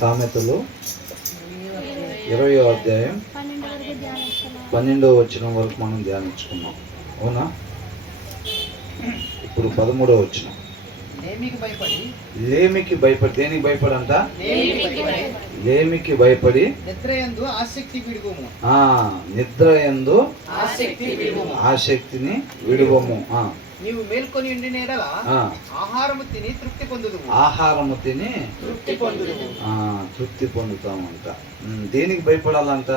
సామెతలు 20వ అధ్యాయం 12వ వచనం వరకు మనం ధ్యానించుకున్నాం. అవునా? ఇప్పుడు 13వ వచనం. లేమికి భయపడి. దేనికి భయపడంట? లేమికి భయపడి నిద్రయందు ఆసక్తి విడువము. నిద్రయందు ఆసక్తిని విడువము. నీవు మేల్కొని ఉండిన యెడల ఆహారము తిని తృప్తి పొందుదువు. ఆహారము తిని తృప్తి పొందుతామంట. దేనికి భయపడాలంట?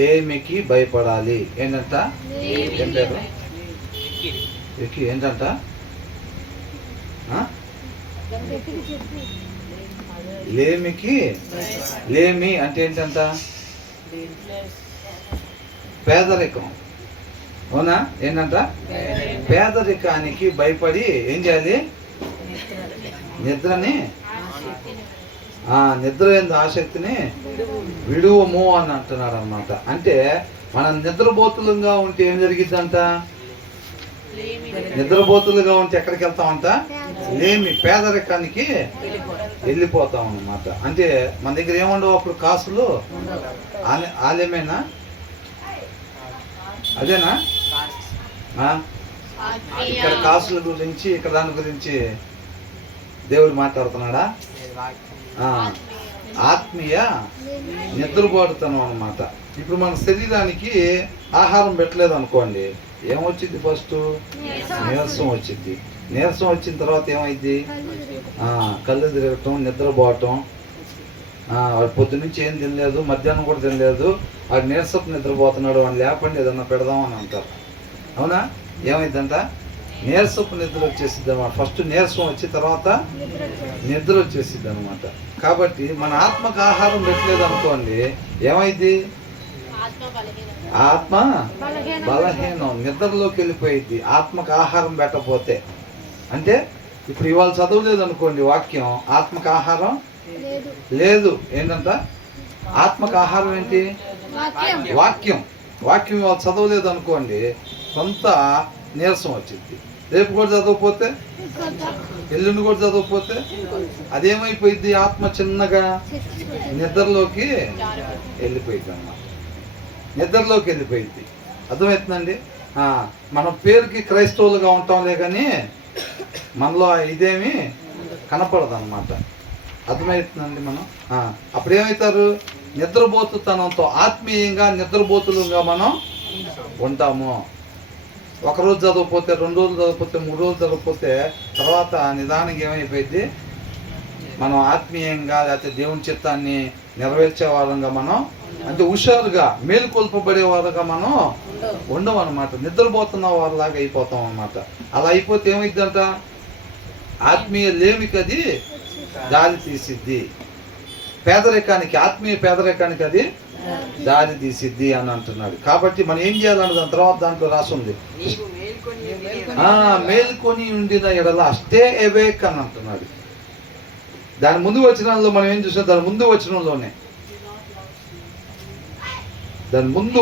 లేమికి భయపడాలి. ఏంటంట? ఏం పేరు? ఏంటంట? లేమికి. లేమి అంటే ఏంటంట? పేదరికం. అవునా? ఏంటంట? పేదరికానికి భయపడి ఏం చేయాలి? నిద్రని నిద్ర ఎందు ఆసక్తిని విడువము అని అంటున్నాడు అన్నమాట. అంటే మనం నిద్రబోతులుగా ఉంటే ఏం జరిగిద్దంట? నిద్రబోతులుగా ఉంటే ఎక్కడికి వెళ్తామంట? లేమి, పేదరికానికి వెళ్ళిపోతాం అన్నమాట. అంటే మన దగ్గర ఏముండవు అప్పుడు కాసులు. ఆలేమేనా? అదేనా? ఇక్కడ కాసుల గురించి, ఇక్కడ దాని గురించి దేవుడు మాట్లాడుతున్నాడా? ఆత్మీయ నిద్రపోడుతున్నాం అన్నమాట. ఇప్పుడు మన శరీరానికి ఆహారం పెట్టలేదు అనుకోండి, ఏమొచ్చింది? ఫస్ట్ నీరసం వచ్చింది. నీరసం వచ్చిన తర్వాత ఏమైంది? కళ్ళు తిరగటం, నిద్రపోవటం. వాడు పొద్దు నుంచి ఏం తినలేదు, మధ్యాహ్నం కూడా తినలేదు, వాడు నీరసపు నిద్రపోతున్నాడు, వాడిని లేపండి ఏదన్నా పెడదామని అంటారు. అవునా? ఏమైందంట? నీరసపు నిద్ర వచ్చేసిద్ది అనమాట. ఫస్ట్ నీరసం వచ్చి తర్వాత నిద్ర వచ్చేసిద్ది అనమాట. కాబట్టి మన ఆత్మకు ఆహారం పెట్టలేదు అనుకోండి, ఏమైంది? ఆత్మ బలహీనం, నిద్రలోకి వెళ్ళిపోయింది. ఆత్మకు ఆహారం పెట్టకపోతే. అంటే ఇప్పుడు ఇవాళ చదవలేదు అనుకోండి వాక్యం, ఆత్మకు ఆహారం లేదు. ఏంటంట? ఆత్మకు ఆహారం ఏంటి? వాక్యం. వాక్యం ఇవాళ చదవలేదు అనుకోండి, కొంత నీరసం వచ్చింది. రేపు కూడా చదవకపోతే, ఎల్లుండి కూడా చదవకపోతే అదేమైపోయింది? ఆత్మ చిన్నగా నిద్రలోకి వెళ్ళిపోయింది అన్నమాట. నిద్రలోకి వెళ్ళిపోయింది. అర్థమవుతుందండి? మనం పేరుకి క్రైస్తవులుగా ఉంటాంలే కానీ మనలో ఇదేమి కనపడదు అన్నమాట. అర్థమవుతుందండి? మనం అప్పుడు ఏమవుతారు? నిద్రపోతుతనంతో ఆత్మీయంగా నిద్రపోతులుగా మనం ఉంటాము. ఒకరోజు చదవకపోతే, 2 రోజులు చదవకపోతే, 3 రోజులు చదవకపోతే తర్వాత నిదానంగా ఏమైపోయింది? మనం ఆత్మీయంగా లేకపోతే దేవుని చిత్తాన్ని నెరవేర్చే వాళ్ళంగా మనం, అంటే హుషారుగా మేలుకొల్పబడే వాళ్ళగా మనం ఉండవు అనమాట. నిద్రపోతున్న వాళ్ళలాగా అయిపోతాం అన్నమాట. అలా అయిపోతే ఏమైందంట? ఆత్మీయ లేమికి అది దారి తీసిద్ది. పేదరికానికి, ఆత్మీయ పేదరికానికి అది దారి తీసిద్ది అని అంటున్నాడు. కాబట్టి మనం ఏం చేయాలన్న దాని తర్వాత దాంట్లో రాసుంది, మేల్కొని ఉండిన ఎడల స్టే అవేక్ అని అంటున్నాడు. దాని ముందు వచనంలో మనం ఏం చూసాం? దాని ముందు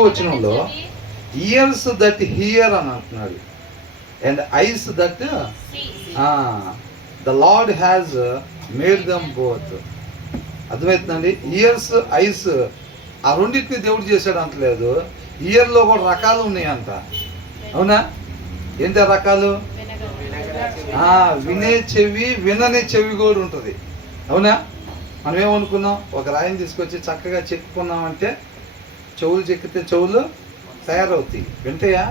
వచనంలో ఇయర్స్ దట్ హియర్ అని అంటున్నాడు, and ice that the lord has made them both. అర్థమవుతుందండి? ఇయర్స్, ఐస్, ఆ రెండింటిని దేవుడు చేశాడు అంటలేదు. ఇయర్లో కూడా రకాలు ఉన్నాయంట. అవునా? ఏంటి రకాలు? వినే చెవి, వినని చెవి కూడా ఉంటుంది. అవునా? మనం ఏమనుకున్నాం? ఒక రాయిని తీసుకొచ్చి చక్కగా చెక్కుకున్నామంటే చెవులు చెక్కితే చెవులు తయారవుతాయి. వింటాయా?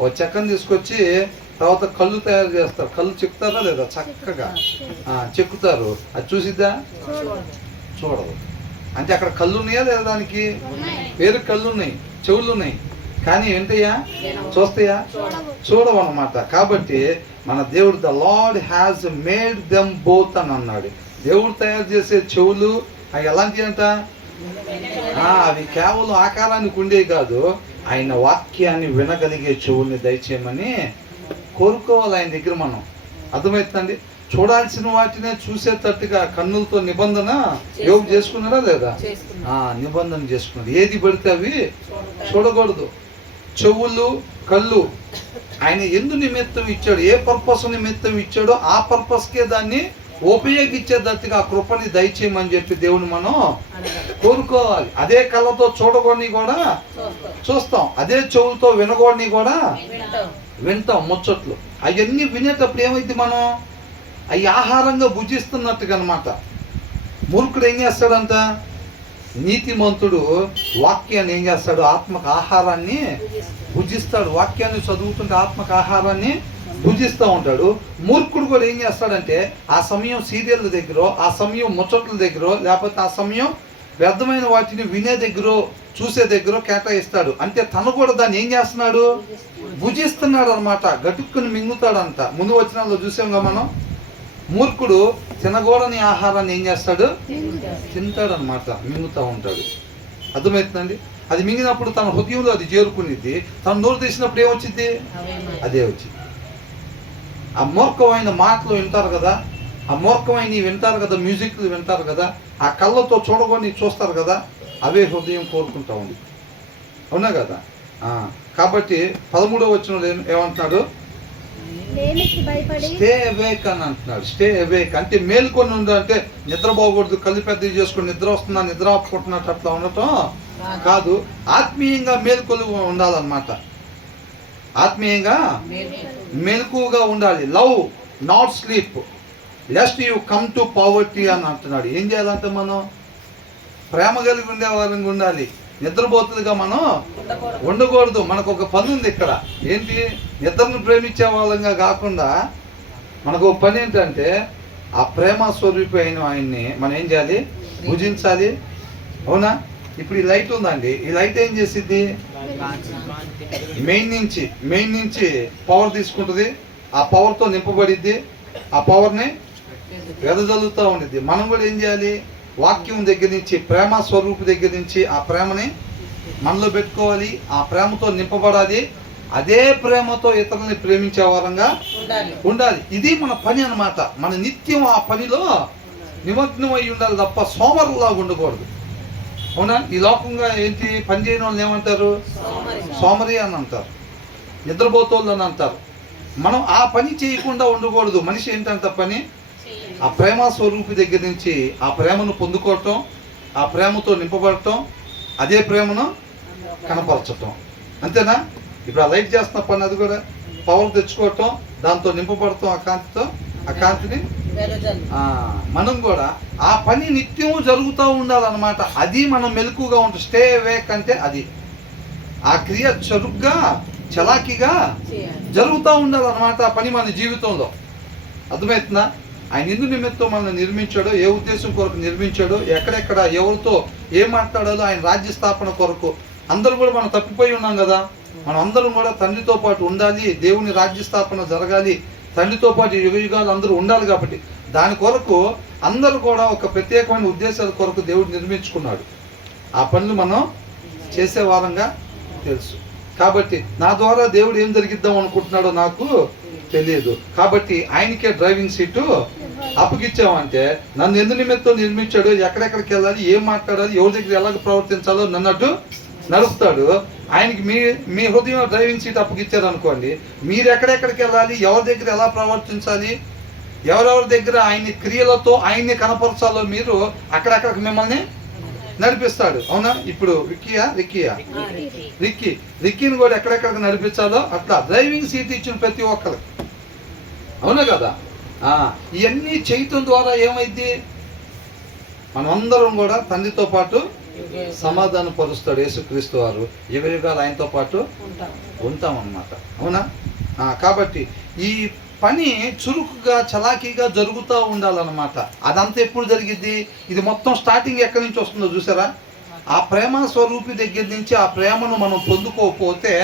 ఒక చెక్కను తీసుకొచ్చి తర్వాత కళ్ళు తయారు చేస్తారు. కళ్ళు చెక్కుతారా లేదా? చక్కగా చెక్కుతారు. అది చూసిద్దా? చూడదు. అంటే అక్కడ కళ్ళు ఉన్నాయా లేదా? దానికి పేరు కళ్ళు ఉన్నాయి, చెవులు ఉన్నాయి, కానీ ఏంటయ్యా? చూస్తాయా? చూడవు అన్నమాట. కాబట్టి మన దేవుడు the lord has made them both అని అన్నాడు. దేవుడు తయారు చేసే చెవులు అవి ఎలాంటివి అంట? అవి కేవలం ఆకారానికి ఉండేవి కాదు, ఆయన వాక్యాన్ని వినగలిగే చెవుల్ని దయచేయమని కోరుకోవాలి ఆయన దగ్గర మనం. అర్థమవుతుందండి? చూడాల్సిన వాటినే చూసేటట్టుగా కన్నులతో నిబంధన యోగ చేసుకున్నారా లేదా? నిబంధన చేసుకున్నాడు. ఏది పడితే అవి చూడకూడదు. చెవులు, కళ్ళు ఆయన ఎందు నిమిత్తం ఇచ్చాడు, ఏ పర్పస్ నిమిత్తం ఇచ్చాడో ఆ పర్పస్కే దాన్ని ఉపయోగించేటట్టుగా ఆ కృపని దయచేయమని చెప్పి దేవుని మనం కోరుకోవాలి. అదే కళ్ళతో చూడగొని కూడా చూస్తాం, అదే చెవులతో వినగొని కూడా వింటాం ముచ్చట్లు. అవన్నీ వినేటప్పుడు ఏమైంది, మనం అవి ఆహారంగా భుజిస్తున్నట్టుగా అనమాట. మూర్ఖుడు ఏం చేస్తాడంట, నీతిమంతుడు వాక్యాన్ని ఏం చేస్తాడు, ఆత్మక ఆహారాన్ని భుజిస్తాడు. వాక్యాన్ని చదువుతుంటే ఆత్మక ఆహారాన్ని భుజిస్తూ ఉంటాడు. మూర్ఖుడు కూడా ఏం చేస్తాడంటే ఆ సమయం సీరియల్ దగ్గర, ఆ సమయం ముచ్చట్ల దగ్గర, లేకపోతే ఆ సమయం వ్యర్థమైన వాటిని వినే దగ్గర, చూసే దగ్గర కేటాయిస్తాడు. అంటే తను కూడా దాన్ని ఏం చేస్తున్నాడు, భుజిస్తున్నాడు అనమాట. గటుక్కుని మింగుతాడంట. ముందు వచనాల్లో చూసాంగా మనం. మూర్ఖుడు తినకూడని ఆహారాన్ని ఏం చేస్తాడు, తింటాడు అనమాట, మింగుతూ ఉంటాడు. అర్థమవుతుందండి. అది మింగినప్పుడు తన హృదయంలో అది చేరుకునేది, తన నోరు తీసినప్పుడు ఏమొచ్చింది, అదే వచ్చింది. ఆ మూర్ఖమైన మాటలు వింటారు కదా, ఆ మూర్ఖమైన వింటారు కదా, మ్యూజిక్లు వింటారు కదా, ఆ కళ్ళతో చూడకొని చూస్తారు కదా, అవే హృదయం కోరుకుంటా ఉంది. అవునా కదా. కాబట్టి 13వ వచనంలో ఏమంటున్నాడు, స్టే అవేక్ అని అంటున్నాడు. స్టే అవేక్ అంటే మేల్కొని ఉండు, అంటే నిద్రపోకూడదు, కళ్ళు పెద్దవి చేసుకుని నిద్ర వస్తున్నా నిద్ర ఆపుకుంటున్నట్టు అట్లా ఉండటం కాదు. ఆత్మీయంగా మేల్కొలు ఉండాలన్నమాట. ఆత్మీయంగా మెలకువగా ఉండాలి. Love not sleep lest you come to poverty అని అంటున్నాడు. ఏం చేయాలంటే మనం ప్రేమ కలిగి ఉండే వాళ్ళని ఉండాలి, నిద్రపోతులుగా మనం ఉండకూడదు. మనకు ఒక పని ఉంది ఇక్కడ. ఏంటి, నిద్రను ప్రేమించే వాళ్ళంగా కాకుండా మనకు ఒక పని ఏంటంటే ఆ ప్రేమ స్వరూపి అయిన ఆయన్ని మనం ఏం చేయాలి, భుజించాలి. అవునా. ఇప్పుడు ఈ లైట్ ఉందండి, ఈ లైట్ ఏం చేసిద్ది, మెయిన్ నుంచి పవర్ తీసుకుంటుంది, ఆ పవర్తో నింపబడిద్ది, ఆ పవర్ని వెదజల్లుతూ ఉండిద్ది. మనం కూడా ఏం చేయాలి, వాక్యం దగ్గర నుంచి, ప్రేమ స్వరూపు దగ్గర నుంచి ఆ ప్రేమని మనలో పెట్టుకోవాలి, ఆ ప్రేమతో నింపబడాలి. అదే ప్రేమతో ఇతరులని ప్రేమించే వారంగా ఉండాలి. ఇది మన పని అన్నమాట. మన నిత్యం ఆ పనిలో నిమగ్నం అయి ఉండాలి తప్ప సోమరులాగా ఉండకూడదు. అవునా. ఈ లోకంగా ఏంటి, పని చేయని వాళ్ళని ఏమంటారు, సోమరి అని అంటారు, నిద్రపోతోళ్ళు అని అంటారు. మనం ఆ పని చేయకుండా ఉండకూడదు. మనిషి ఏంటంటే పని, ఆ ప్రేమ స్వరూపి దగ్గర నుంచి ఆ ప్రేమను పొందుకోవటం, ఆ ప్రేమతో నింపబడటం, అదే ప్రేమను కనపరచటం. అంతేనా. ఇప్పుడు ఆ లైట్ చేస్తున్న పని అది కూడా పవర్ తెచ్చుకోవటం, దాంతో నింపబడటం, ఆ కాంతితో, ఆ కాంతిని మనం కూడా ఆ పని నిత్యం జరుగుతూ ఉండాలన్నమాట. అది మనం మెలకుగా ఉంటుంది. స్టే అవేక్ అంటే అది ఆ క్రియ చురుగ్గా చలాకీగా జరుగుతూ ఉండాలన్నమాట. ఆ పని మన జీవితంలో. అర్థమవుతుందా. ఆయన ఎందు నిమిత్తం మనల్ని నిర్మించాడో, ఏ ఉద్దేశం కొరకు నిర్మించాడో, ఎక్కడెక్కడ ఎవరితో ఏం మాట్లాడాలో, ఆయన రాజ్య స్థాపన కొరకు. అందరూ కూడా మనం తప్పిపోయి ఉన్నాం కదా. మనం అందరం కూడా తండ్రితో పాటు ఉండాలి, దేవుని రాజ్య స్థాపన జరగాలి, తండ్రితో పాటు యుగయుగాలు అందరూ ఉండాలి. కాబట్టి దాని కొరకు అందరూ కూడా ఒక ప్రత్యేకమైన ఉద్దేశాల కొరకు దేవుడు నిర్మించుకున్నాడు. ఆ పనులు మనం చేసే వారంగా తెలుసు. కాబట్టి నా ద్వారా దేవుడు ఏం జరిగిద్దాం అనుకుంటున్నాడో నాకు తెలియదు. కాబట్టి ఆయనకే డ్రైవింగ్ సీటు అప్పగిచ్చామంటే నన్ను ఎందు నిమిత్తం నిర్మించాడు, ఎక్కడెక్కడికి వెళ్ళాలి, ఏం మాట్లాడాలి, ఎవరి దగ్గర ఎలాగ ప్రవర్తించాలో నన్నట్టు నడుపుతాడు. ఆయనకి మీ హృదయం డ్రైవింగ్ సీట్ అప్పగిచ్చారు అనుకోండి, మీరు ఎక్కడెక్కడికి వెళ్ళాలి, ఎవరి దగ్గర ఎలా ప్రవర్తించాలి, ఎవరెవరి దగ్గర ఆయన్ని క్రియలతో ఆయన్ని కనపరచాలో మీరు అక్కడెక్కడికి మిమ్మల్ని నడిపిస్తాడు. అవునా. ఇప్పుడు రిక్కీని కూడా ఎక్కడెక్కడికి నడిపించాలో అట్లా డ్రైవింగ్ సీట్ ఇచ్చిన ప్రతి ఒక్కరికి. అవునా కదా. ఇవన్నీ చేయటం ద్వారా ఏమైంది, మనమందరం కూడా తండ్రితో పాటు సమాధానం పరుస్తాడు యేసుక్రీస్తు వారు. యుగయుగాలు ఆయనతో పాటు ఉంటామన్నమాట. అవునా. కాబట్టి ఈ పని చురుకుగా చలాకీగా జరుగుతూ ఉండాలన్నమాట. అదంతా ఎప్పుడు జరిగిద్ది, ఇది మొత్తం స్టార్టింగ్ ఎక్కడి నుంచి వస్తుందో చూసారా. ఆ ప్రేమ స్వరూపి దగ్గర నుంచి ఆ ప్రేమను మనం పొందుకోకపోతే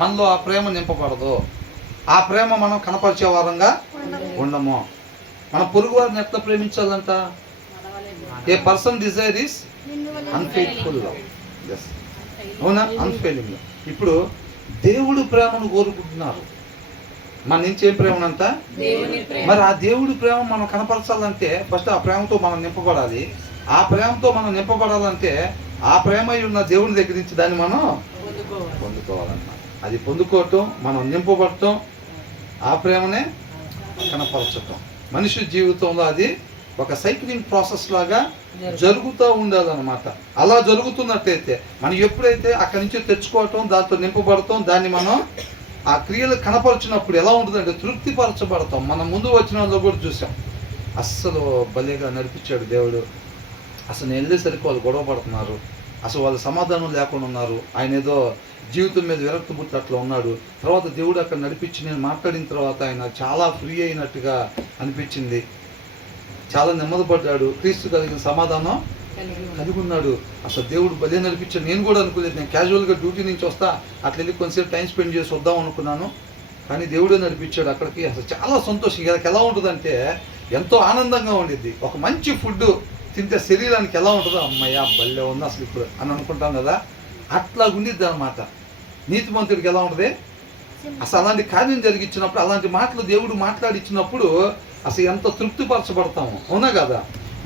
మనలో ఆ ప్రేమ నింపబడదు. ఆ ప్రేమ మనం కనపరిచే వారంగా ఉండము. మన పొరుగు వారిని ఎట్లా ప్రేమించాలంట, a person desire is unfaithful love. అవునా. Unfailing love. ఇప్పుడు దేవుడు ప్రేమను కోరుకుంటున్నారు, మన నుంచి ఏం ప్రేమనంట. మరి ఆ దేవుడి ప్రేమ మనం కనపరచాలంటే ఫస్ట్ ఆ ప్రేమతో మనం నింపబడాలి. ఆ ప్రేమతో మనం నింపబడాలంటే ఆ ప్రేమ ఉన్న దేవుని దగ్గర నుంచి దాన్ని మనం పొందుకోవాలన్నమాట. అది పొందుకోవటం, మనం నింపబడటం, ఆ ప్రేమనే కనపరచటం. మనిషి జీవితంలో అది ఒక సైక్లింగ్ ప్రాసెస్ లాగా జరుగుతూ ఉండాలన్నమాట. అలా జరుగుతున్నట్టయితే మనం ఎప్పుడైతే అక్కడి నుంచి తెచ్చుకోవటం, దాంతో నింపబడతాం, దాన్ని మనం ఆ క్రియలు కనపరిచినప్పుడు ఎలా ఉంటుందంటే తృప్తిపరచబడతాం. మనం ముందు వచ్చిన వాళ్ళు కూడా చూసాం, అస్సలు భలేగా నడిపించాడు దేవుడు. అసలు నేను వెళ్ళేసరికి వాళ్ళు గొడవ పడుతున్నారు, అసలు వాళ్ళు సమాధానం లేకుండా ఉన్నారు. ఆయన ఏదో జీవితం మీద విరక్తి పుట్టి అట్లా ఉన్నాడు. తర్వాత దేవుడు అక్కడ నడిపించి నేను మాట్లాడిన తర్వాత ఆయన చాలా ఫ్రీ అయినట్టుగా అనిపించింది, చాలా నెమ్మదిపడ్డాడు, క్రీస్తు కలిగిన సమాధానం కలిగి ఉన్నాడు. అసలు దేవుడు భలే నడిపించాడు. నేను కూడా అనుకోలేదు, నేను క్యాజువల్గా డ్యూటీ నుంచి వస్తా అట్లా వెళ్ళి కొంచెంసేపు టైం స్పెండ్ చేసి వద్దాం అనుకున్నాను, కానీ దేవుడే నడిపించాడు అక్కడికి. అసలు చాలా సంతోషం. వీళ్ళకి ఎలా ఉంటుందంటే ఎంతో ఆనందంగా ఉండిద్ది. ఒక మంచి ఫుడ్ తింటే శరీరానికి ఎలా ఉంటుందో, అమ్మయ్య భలే ఉంది అసలు ఇప్పుడు అని అనుకుంటాం కదా, అట్లా ఉండిద్ది అనమాట. నీతిమంతుడికి ఎలా ఉంటుంది, అసలు అలాంటి కార్యం జరిగించినప్పుడు, అలాంటి మాటలు దేవుడు మాట్లాడిచ్చినప్పుడు అసలు ఎంత తృప్తిపరచబడతాము, అవునా కదా.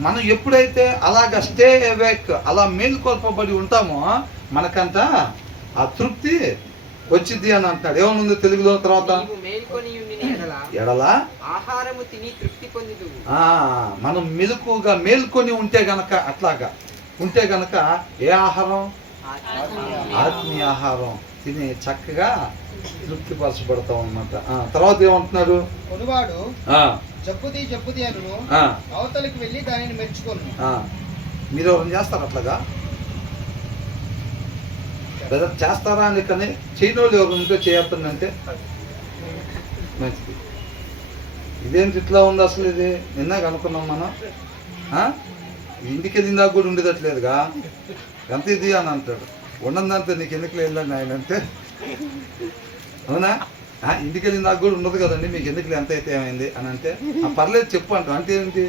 మనం ఎప్పుడైతే అలాగ స్టే అవేక్, అలా మేలుకొల్పబడి ఉంటామో మనకంట ఆ తృప్తి వచ్చింది అని అంటాడు. ఏమనుంది తెలుగులో తర్వాత, ఎడలా ఆహారము తిని తృప్తి పొందుదువు. మనం మెలకుగా మేల్కొని ఉంటే గనక, అట్లాగా ఉంటే గనక ఏ ఆహారం, ఆత్మీయ ఆహారం తిని చక్కగా తృప్తిపరచబడతాం అనమాట. తర్వాత ఏమంటున్నాడు, కొనువాడు జబ్బుది అనును అవతలికి వెళ్ళి దానిని మెచ్చుకోను. మీరు ఎవరైనా చేస్తారు అట్లాగా, లేదా చేస్తారా అని కానీ చేయని వాళ్ళు ఎవరు ఉంటే చేయొద్దంటే మంచిది. ఇదేంటి ఇట్లా ఉంది అసలు, ఇది నిన్న కనుక్కున్నాం మనం. ఇంటికి వెళ్ళిందాక కూడా ఉండేదట్లేదుగా, ఎంత ఇది అని అంటాడు. ఉండదంతే నీకు ఎందుకు వెళ్ళండి ఆయన అంటే, అవునా, ఇంటికి వెళ్ళిందాక కూడా ఉండదు కదండి, మీకు ఎందుకు ఎంత అయితే ఏమైంది అని అంటే, పర్లేదు చెప్పు అంటాం. అంటే ఏంటి,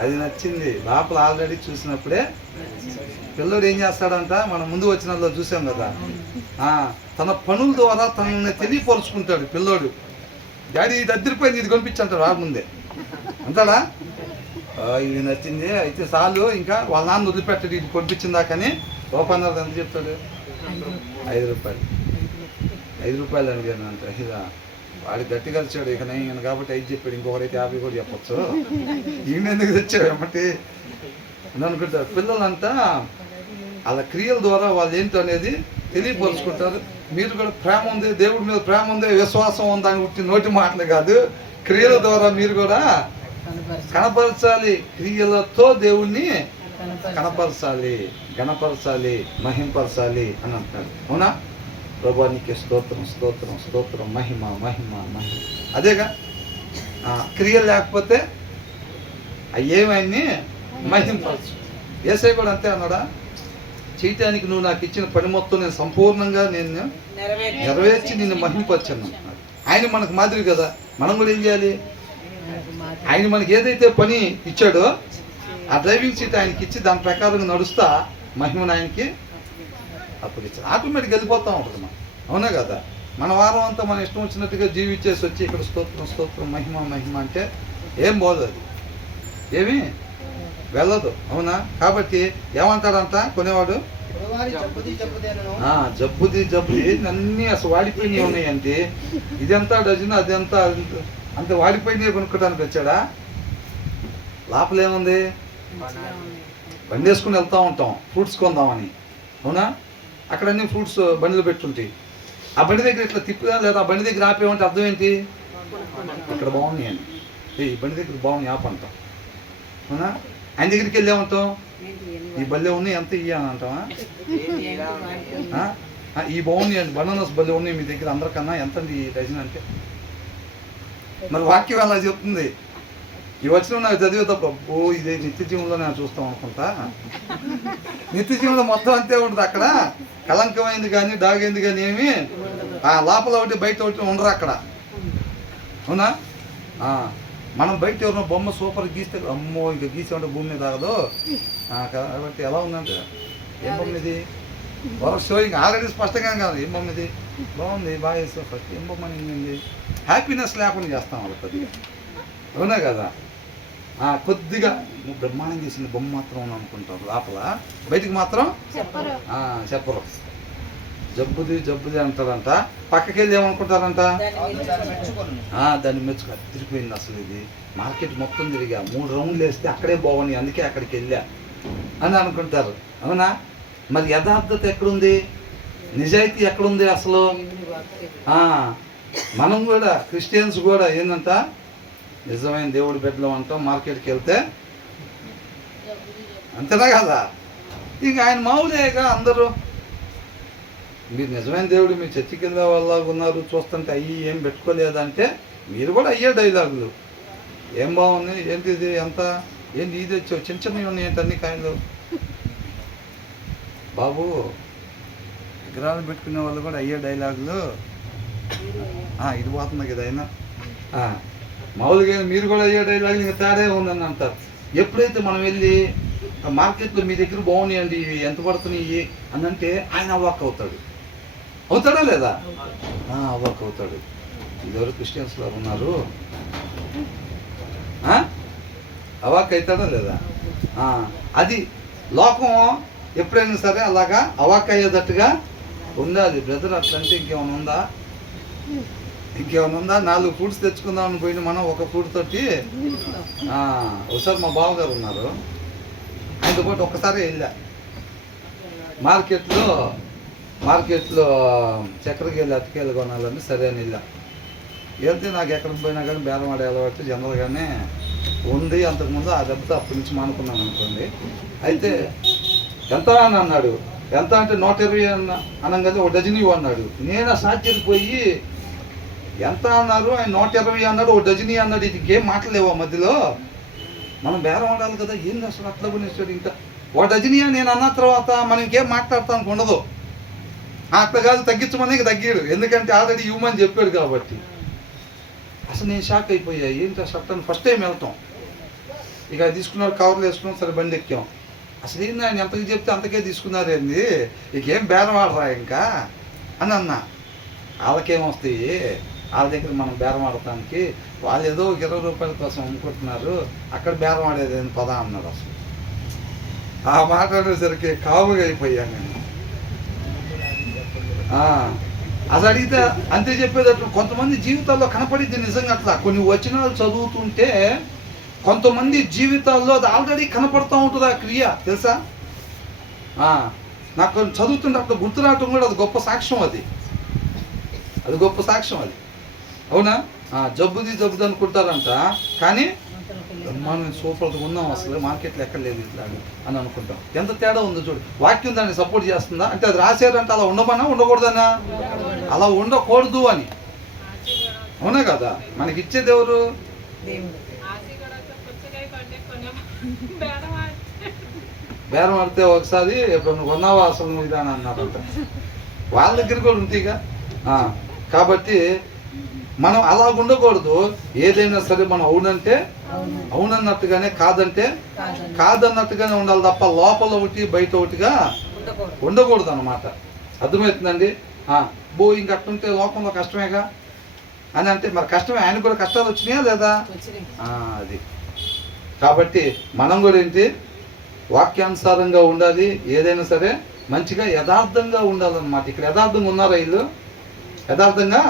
అది నచ్చింది లోపల ఆల్రెడీ చూసినప్పుడే. పిల్లోడు ఏం చేస్తాడంట, మనం ముందు వచ్చిన వాళ్ళు చూసాం కదా, తన పనుల ద్వారా తనని తెలియపరుచుకుంటాడు పిల్లోడు. డాడీ ఇది అద్దరిపోయింది, ఇది కొనిపించంటాడు రాడు ముందే అంటాడా. ఇది నచ్చింది అయితే చాలు, ఇంకా వాళ్ళ నాన్న వదిలిపెట్టాడు ఇది కొనిపించిందా. కానీ రూపాయన్నర ఎంత చెప్తాడు, 5 రూపాయలు. 5 రూపాయలు అడిగాను అంట. ఇదా వాడి గట్టిగా వచ్చాడు, ఇక నేను కాబట్టి 5 చెప్పాడు, ఇంకొకరైతే 50 కూడా చెప్పచ్చు. ఈయన ఎందుకు తెచ్చాడు ఏమంటే అని అనుకుంటారు. పిల్లలంతా వాళ్ళ క్రియల ద్వారా వాళ్ళు ఏంటో అనేది తెలియపరుచుకుంటారు. మీరు కూడా ప్రేమ ఉంది, దేవుడి మీద ప్రేమ ఉంది, విశ్వాసం ఉంది అని పుట్టి నోటి మాటలు కాదు, క్రియల ద్వారా మీరు కూడా కనపరచాలి. క్రియలతో దేవుణ్ణి కనపరచాలి, గణపరచాలి, మహింపరచాలి అని అంటున్నాడు. అవునా, ప్రభువానికి స్తోత్రం స్తోత్రం స్తోత్రం, మహిమ మహిమ మహిమ. అదేగా క్రియలు లేకపోతే ఏమైనా మహింపరచు. యేసయ్య కూడా అంతే అన్నాడా, చేయటానికి నువ్వు నాకు ఇచ్చిన పని మొత్తం నేను సంపూర్ణంగా నేను నెరవేర్చి నిన్ను మహింపరచాను అన్నాడు. ఆయన మనకు మాదిరి కదా, మనం కూడా ఏం చేయాలి, ఆయన మనకి ఏదైతే పని ఇచ్చాడో ఆ డ్రైవింగ్ సీట్ ఆయనకి ఇచ్చి దాని ప్రకారంగా నడుస్తా మహిమను ఆయనకి అప్పగించాలి. ఆటోమేటిక్గా వెళ్ళిపోతూ ఉంటుంది మనం, అవునా కదా. మన వారం అంతా మన ఇష్టం వచ్చినట్టుగా జీవించేసి వచ్చి ఇక్కడ స్తోత్రం స్తోత్రం మహిమ మహిమ అంటే ఏం పోదు, అది ఏమీ వెళ్ళదు, అవునా. కాబట్టి ఏమంటాడంట కొనేవాడు, జబ్బుది అన్నీ అసలు వాడిపోయినవి ఉన్నాయంటే, ఇదంతా డజన్ అదంతా అంత వాడిపోయినవి కొనుక్కోడానికి వచ్చాడా. లోపల ఏముంది, బండి వేసుకుని వెళ్తూ ఉంటాం ఫ్రూట్స్ కొందామని, అవునా. అక్కడ అన్ని ఫ్రూట్స్ బండిలో పెట్టుంటాయి. ఆ బండి దగ్గర ఇట్లా తిప్పుదా లేదా, ఆ బండి దగ్గర ఆపేమంటే అర్థం ఏంటి, ఇక్కడ బాగున్నాయి అని. ఈ బండి దగ్గర బాగున్నాయి ఆపంటాం, అవునా. ఆయన దగ్గరికి వెళ్ళామంటాం, ఈ బల్లె ఉన్నాయి ఎంత ఇయ్య అని అంటావా, ఈ బాగున్నాయి అండి బనానాస్ బల్లె ఉన్నాయి మీ దగ్గర అందరికన్నా ఎంత ఈ డజన్ అంటే. మరి వాక్యం అలా చెప్తుంది. ఈ వచ్చిన నాకు చదివే తప్ప ఇదే నిత్య జీవంలో నేను చూస్తాం అనుకుంటా. నిత్య జీవంలో మొత్తం అంతే ఉంటుంది. అక్కడ కలంకమైంది కానీ డాగైంది కానీ ఏమి లోపల ఒకటి బయట ఒకటి ఉండరు అక్కడ, అవునా. మనం బయట ఎవరినో బొమ్మ సూపర్ గీస్తే అమ్మో ఇంకా గీసేమంటే భూమి మీద ఆగదు. కాబట్టి ఎలా ఉందంటే ఏం బొమ్మ ఇది, వర్క్ షోయింగ్ ఆల్రెడీ స్పష్టంగా కాదు, ఏం బొమ్మ ఇది బాగుంది బాగా వేస్తాం ఫస్ట్ ఏం బొమ్మ నింది. హ్యాపీనెస్ లేకుండా చేస్తాం వాళ్ళు కొద్దిగా, అవునా కదా. కొద్దిగా బ్రహ్మాండం చేసిన బొమ్మ మాత్రం అనుకుంటారు, లోపల బయటికి మాత్రం చెప్పరు. జబ్బుది అంటారంట. పక్కకి వెళ్ళి ఏమనుకుంటారంట, వాళ్ళు దాన్ని మెచ్చుకొనును. దాన్ని మెచ్చుకు తిరిగిపోయింది. అసలు ఇది మార్కెట్ మొత్తం తిరిగా 3 రౌండ్లు వేస్తే అక్కడే బాగున్నాయి, అందుకే అక్కడికి వెళ్ళా అని అనుకుంటారు. అవునా? మరి యథార్థత ఎక్కడుంది, నిజాయితీ ఎక్కడుంది అసలు? మనం కూడా క్రిస్టియన్స్ కూడా ఏంటంట, నిజమైన దేవుడి బిడ్డలు అంటాం, మార్కెట్కి వెళ్తే అంతేనా కదా? ఇక ఆయన మామూలేగా అందరూ, మీరు నిజమైన దేవుడు, మీ చర్చి కింద వాళ్ళ ఉన్నారు, చూస్తుంటే అయ్యి ఏం పెట్టుకోలేదంటే మీరు కూడా అయ్యే డైలాగులు. ఏం బాగున్నాయి, ఏంటి ఇది, ఎంత ఏంటి ఇది వచ్చావు, చిన్న చిన్నవి ఉన్నాయి ఏంటి అన్ని కాయలు బాబు. విగ్రహాలు పెట్టుకునే వాళ్ళు కూడా అయ్యే డైలాగులు. ఇది పోతుంది కదా అయినా మామూలుగా మీరు కూడా అయ్యే డైలాగులు, ఇంకా తేడా ఉందని అంటారు. ఎప్పుడైతే మనం వెళ్ళి మార్కెట్లో మీ దగ్గర బాగున్నాయండి, ఎంత పడుతున్నాయి అని అంటే ఆయన అవాక్ అవుతాడా లేదా? అవాక్ అవుతాడు. ఇదివరకు క్రిస్టియన్స్లో ఉన్నారు, అవాక్ అవుతాడా లేదా? అది లోకం ఎప్పుడైనా సరే అలాగా అవాక్ అయ్యేటట్టుగా ఉండాలి. బ్రదర్ అట్లంటే ఇంకేమైనా ఉందా? 4 ఫ్రూట్స్ తెచ్చుకుందామని పోయిన మనం ఒక ఫ్రూట్ తోటి. ఒకసారి మా బావగారు ఉన్నారు, ఆయనతో పాటు ఒక్కసారి వెళ్ళా మార్కెట్లో చక్కెరకి వెళ్ళి అటుకెళ్ళి కొనాలని. సరే అని వెళ్తే నాకు ఎక్కడికి పోయినా కానీ బేరం ఆడే అలవాటు జనరల్గానే ఉంది. అంతకుముందు ఆ దెబ్బతో అప్పటి నుంచి మానుకున్నాను అనుకోండి. అయితే ఎంత అని అన్నాడు. ఎంత అంటే 120 అనగానే 1 డజన్ అన్నాడు. నేను సాధ్యపోయి ఎంత అన్నారు, ఆయన 120 అన్నాడు, 1 డజన్ అన్నాడు. ఇది ఏం మాటలేవా మధ్యలో? మనం బేరం ఆడాలి కదా, ఏంది అసలు అట్లా కొనేసాడు. ఇంకా 1 డజన్ నేను అన్న తర్వాత మనం ఇంకేం మాట్లాడటానికి ఉండదు. అట్లా కాదు, తగ్గించమని తగ్గాడు, ఎందుకంటే ఆల్రెడీ ఇవ్వమని చెప్పాడు కాబట్టి. అసలు నేను షాక్ అయిపోయా, ఏంటి అసలు అట్లా ఫస్ట్ టైం వెళ్తాం. ఇక తీసుకున్నాడు, కవర్లు వేసుకున్నాం, సరే బండి ఎక్కాం. అసలు ఏంది ఆయన ఎంతకి చెప్తే అంతకే తీసుకున్నారు, ఏంది ఇకేం బేరం ఆడరా ఇంకా అని అన్నా. వాళ్ళకేమొస్తాయి, వాళ్ళ దగ్గర మనం బేరం ఆడటానికి, వాళ్ళు ఏదో 20 రూపాయల కోసం అమ్ముకుంటున్నారు, అక్కడ బేరం ఆడేది ఏంది పదా అన్నాడు. అసలు ఆ మాట అనేసరికి కావుగా అయిపోయాను నేను. అసలు అడిగితే అంతే చెప్పేటట్టు. కొంతమంది జీవితాల్లో కనపడిద్ది నిజంగా అట్లా. కొన్ని వచనాలు చదువుతుంటే కొంతమంది జీవితాల్లో అది ఆల్రెడీ కనపడుతూ ఉంటుంది ఆ క్రియ, తెలుసా? నాకు కొన్ని చదువుతుంటే అట్లా గుర్తురావటం కూడా అది గొప్ప సాక్ష్యం. అది గొప్ప సాక్ష్యం అది. అవునా? జబ్బుది అనుకుంటారంట, కానీ మనం సూపర్గా ఉన్నాం, అసలు మార్కెట్లో ఎక్కడ లేదు ఇట్లా అని అనుకుంటాం. ఎంత తేడా ఉందో చూడు. వాక్యం దాన్ని సపోర్ట్ చేస్తుందా అంటే, అది రాశారంటే అలా ఉండకూడదనా? అలా ఉండకూడదు అని. అవునా కదా? మనకి ఇచ్చేది ఎవరు? బేరం ఆడితే ఒకసారి ఇప్పుడు నువ్వు కొన్నావా అసలు నువ్వు ఇదా అని అన్నారంట. వాళ్ళ దగ్గర కూడా ఉంటాయిగా. కాబట్టి మనం అలా ఉండకూడదు. ఏదైనా సరే మనం అవునంటే అవునన్నట్టుగానే, కాదంటే కాదన్నట్టుగానే ఉండాలి తప్ప లోపల ఒకటి బయట ఒకటిగా ఉండకూడదు అన్నమాట. అర్థమవుతుందండి? ఇంక అట్టుంటే లోకంలో కష్టమేగా అని అంటే, మరి కష్టమే. ఆయన కూడా కష్టాలు వచ్చినాయా లేదా? అది. కాబట్టి మనం కూడా ఏంటి, వాక్యానుసారంగా ఉండాలి. ఏదైనా సరే మంచిగా యథార్థంగా ఉండాలన్నమాట. ఇక్కడ యథార్థంగా ఉన్నారా వీళ్ళు? యథార్థంగా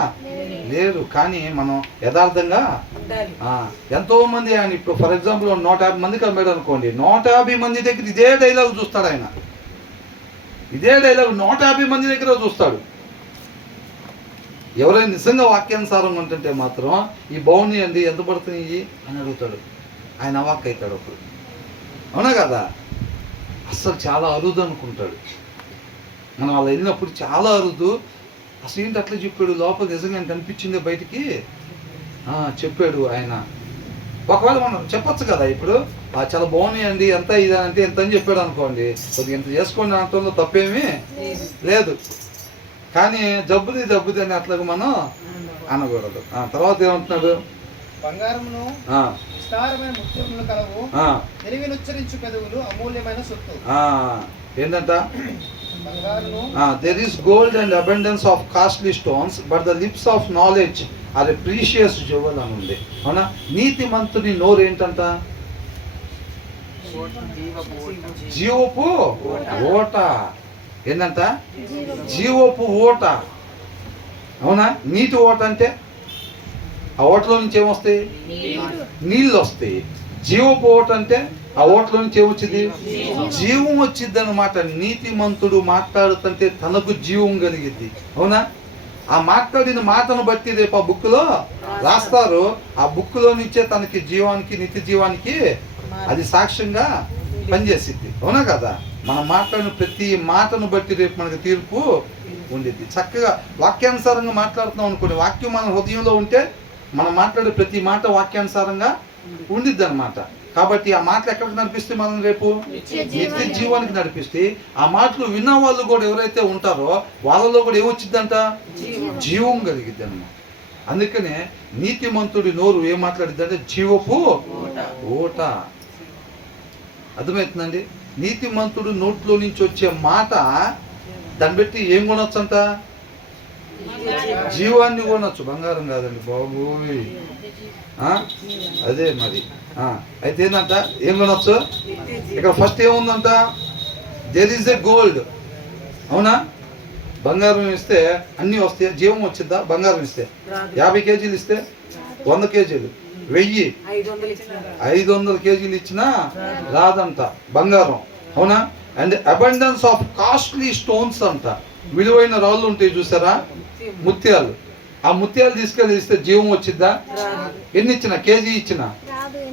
లేరు. కానీ మనం యథార్థంగా ఎంతో మంది, ఆయన ఇప్పుడు ఫర్ ఎగ్జాంపుల్ 150 మందికి అమ్మాడు అనుకోండి, 150 మంది దగ్గర ఇదే డైలాగ్ చూస్తాడు ఆయన. ఇదే డైలాగ్ 150 మంది దగ్గర చూస్తాడు. ఎవరైనా నిజంగా వాక్యానుసారంగా ఉంటుంటే మాత్రం ఈ బాగున్నాయి అండి, ఎంత పడుతున్నాయి అని అడుగుతాడు. ఆయన అవాక్ అవుతాడు అప్పుడు. అవునా కదా? అస్సలు చాలా అరుదు అనుకుంటాడు. మనం అలా వెళ్ళినప్పుడు చాలా అరుదు. అసలు ఏంటి అట్లా చెప్పాడు, లోపల నిజంగా కనిపించింది బయటికి చెప్పాడు ఆయన. ఒకవేళ మనం చెప్పొచ్చు కదా, ఇప్పుడు చాలా బాగున్నాయండి, ఎంత ఇదంటే ఎంత అని చెప్పాడు అనుకోండి, కొద్దిగా ఎంత చేసుకోండి అనటంలో తప్పేమీ లేదు. కానీ జబ్బుది అని అట్లా మనం అనకూడదు. తర్వాత ఏమంటున్నాడు? బంగారమును విస్తారమైన ముత్యములు కలవు, తెలివిని ఉచ్చరించు పెదవులు అమూల్యమైన సొత్తు. ఏంటంట? there is gold and abundance of costly stones, but the lips of knowledge are a precious jewel అని ఉంది. అవునా? నీతిమంతుని నోరు ఏంటంట? జీవపు ఓట. ఏంటంట? జీవపు ఊట. అవునా? నీటి ఊట అంటే ఆ ఓటలో నుంచి ఏమొస్తాయి? నీళ్ళు వస్తాయి. జీవపు ఊట అంటే ఆ ఓటలో నుంచి ఏమొచ్చింది? జీవం వచ్చింది అనమాట. నీతిమంతుడు మాట్లాడుతుంటే తనకు జీవం కలిగిద్ది. అవునా? ఆ మాట్లాడిన మాటను బట్టి రేపు ఆ బుక్లో రాస్తారు. ఆ బుక్లో నుంచే తనకి జీవానికి, నిత్య జీవానికి అది సాక్ష్యంగా పనిచేసిద్ది. అవునా కదా? మనం మాట్లాడిన ప్రతి మాటను బట్టి రేపు మనకి తీర్పు ఉండిద్ది. చక్కగా వాక్యానుసారంగా మాట్లాడుతున్నాం అనుకోండి, వాక్యం మన హృదయంలో ఉంటే మనం మాట్లాడే ప్రతి మాట వాక్యానుసారంగా ఉండిద్ది అనమాట. కాబట్టి ఆ మాటలు ఎక్కడికి నడిపిస్తే మనం రేపు నిత్య జీవానికి నడిపిస్తే, ఆ మాటలు విన్న వాళ్ళు కూడా ఎవరైతే ఉంటారో వాళ్ళలో కూడా ఏమొచ్చిందంట? జీవం కలిగిద్ది అన్నమాట. అందుకనే నీతిమంతుడి నోరు ఏం మాట్లాడిద్ది అంటే జీవపు ఊట. అర్థమవుతుందండి? నీతిమంతుడు నోట్లో నుంచి వచ్చే మాట దాన్ని బట్టి ఏం కొనొచ్చు అంట? జీవాన్ని కొనొచ్చు, బంగారం కాదండి బాబోయ్. అదే మరి. అయితే ఏంటంట? ఏం కొనొచ్చు? ఇక్కడ ఫస్ట్ ఏముందంట? There is a gold. అవునా? బంగారం ఇస్తే అన్నీ వస్తాయి, జీవం వచ్చిద్దా? బంగారం ఇస్తే 50 కేజీలు ఇస్తే 100 కేజీలు, 1000, 500 కేజీలు ఇచ్చినా రాదంట బంగారం. అవునా? And abundance of costly stones అంట. విలువైన రాళ్ళు ఉంటాయి చూసారా, ముత్యాలు. ఆ ముత్యాలు తీసుకెళ్ళి ఇస్తే జీవం వచ్చిద్దా? ఎన్ని ఇచ్చినా, కేజీ ఇచ్చినా,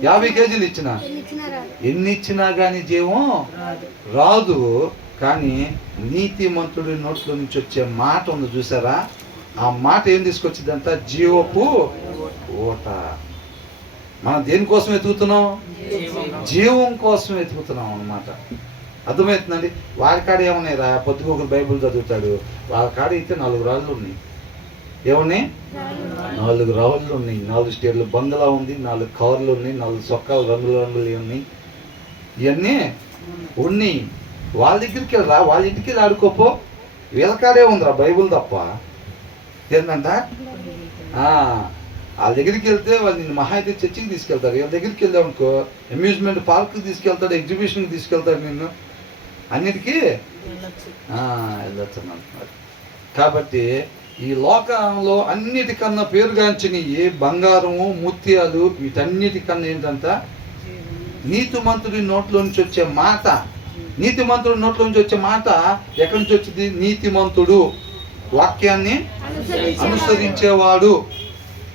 50 కేజీలు ఇచ్చినా, ఎన్ని ఇచ్చినా కానీ జీవం రాదు. కానీ నీతిమంతుడి నోట్లో నుంచి వచ్చే మాట ఉంది చూసారా, ఆ మాట ఏం తీసుకొచ్చిందంట? జీవపు ఊట. మనం దేనికోసం వెతుకుతున్నాం? జీవం కోసం వెతుకుతున్నాం అన్నమాట. అర్థమవుతుందండి? వారి కాడ ఏమన్నాయి రా, పొద్దుకు ఒకరు బైబిల్ చదువుతాడు, వాళ్ళ కాడ అయితే 4 రాళ్ళు ఉన్నాయి. ఏమన్నాయి? 4 రాళ్ళు ఉన్నాయి. 4 స్టేర్లు బంగ్లా ఉంది, 4 కార్లు ఉన్నాయి, 4 చొక్కాలు రంగులు ఉన్నాయి. ఇవన్నీ ఉన్నాయి. వాళ్ళ దగ్గరికి వెళ్ళరా, వాళ్ళ ఇంటికి వెళ్ళి ఆడుకోపో. వీళ్ళ కాడే ఉందిరా బైబిల్ తప్ప. ఏంటంట? వాళ్ళ దగ్గరికి వెళ్తే వాళ్ళు నిన్ను మహా అయితే చర్చికి తీసుకెళ్తారు. వీళ్ళ దగ్గరికి వెళ్ళావు అనుకో, అమ్యూజ్మెంట్ పార్క్కి తీసుకెళ్తాడు, ఎగ్జిబిషన్కి తీసుకెళ్తాడు, నిన్ను అన్నిటికీ వెళ్ళొచ్చు అంటున్నారు. కాబట్టి ఈ లోకంలో అన్నిటికన్నా పేరుగాంచినవి బంగారము, ముత్యాలు, వీటన్నిటికన్నా ఏంటంట? నీతిమంతుడి నోట్లో నుంచి వచ్చే మాట. నీతిమంతుడి నోట్లో నుంచి వచ్చే మాట ఎక్కడి నుంచి వచ్చింది? నీతిమంతుడు వాక్యాన్ని అనుసరించేవాడు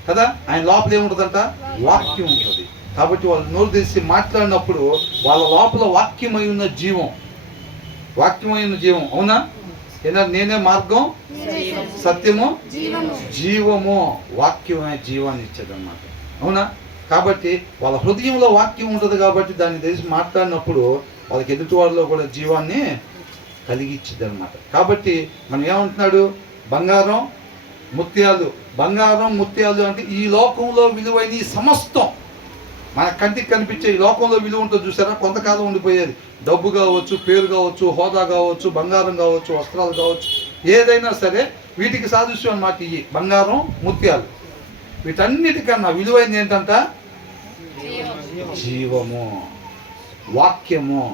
కదా, ఆయన లోపల ఏముంటుందంట? వాక్యం ఉంటుంది. కాబట్టి వాళ్ళు నోరు తెరిచి మాట్లాడినప్పుడు వాళ్ళ లోపల వాక్యమై ఉన్న జీవం, వాక్యమై ఉన్న జీవం. అవునా? ఏంటంటే నేనే మార్గం, సత్యము, జీవము. వాక్యమే జీవాన్ని ఇచ్చేదన్నమాట. అవునా? కాబట్టి వాళ్ళ హృదయంలో వాక్యం ఉంటుంది కాబట్టి దాన్ని తెలిసి మాట్లాడినప్పుడు వాళ్ళకి ఎదుటి వాళ్ళలో కూడా జీవాన్ని కలిగిచ్చిద్ది అనమాట. కాబట్టి మనం ఏమంటున్నాడు? బంగారం, ముత్యాలు. బంగారం, ముత్యాలు అంటే ఈ లోకంలో విలువైన ఈ సమస్తం, మన కంటికి కనిపించే ఈ లోకంలో విలువ ఉంటుంది చూసారా, కొంతకాలం ఉండిపోయేది. డబ్బు కావచ్చు, పేరు కావచ్చు, హోదా కావచ్చు, బంగారం కావచ్చు, వస్త్రాలు కావచ్చు, ఏదైనా సరే వీటికి సాదృశ్యం అన్నమాట ఈ బంగారం, ముత్యాలు. వీటన్నిటికన్నా విలువైనది ఏంటంట? జీవము, వాక్యము.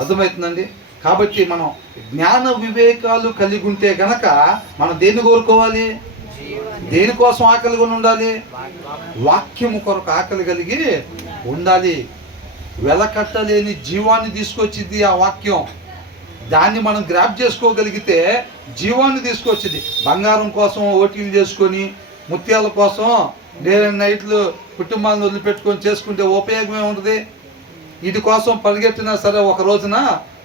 అర్థమవుతుందండి? కాబట్టి మనం జ్ఞాన వివేకాలు కలిగి ఉంటే గనక మనం దేన్ని కోరుకోవాలి? దేనికోసం ఆకలి కొని ఉండాలి? వాక్యము కొరకు ఆకలి కలిగి ఉండాలి. వెలకట్టలేని జీవాన్ని తీసుకొచ్చింది ఆ వాక్యం. దాన్ని మనం గ్రాప్ చేసుకోగలిగితే జీవాన్ని తీసుకొచ్చింది. బంగారం కోసం ఓటీలు చేసుకొని, ముత్యాల కోసం డే అండ్ నైట్లు కుటుంబాలను వదిలిపెట్టుకొని చేసుకుంటే ఉపయోగం ఏముంటుంది? వీటి కోసం పరిగెట్టినా సరే ఒక రోజున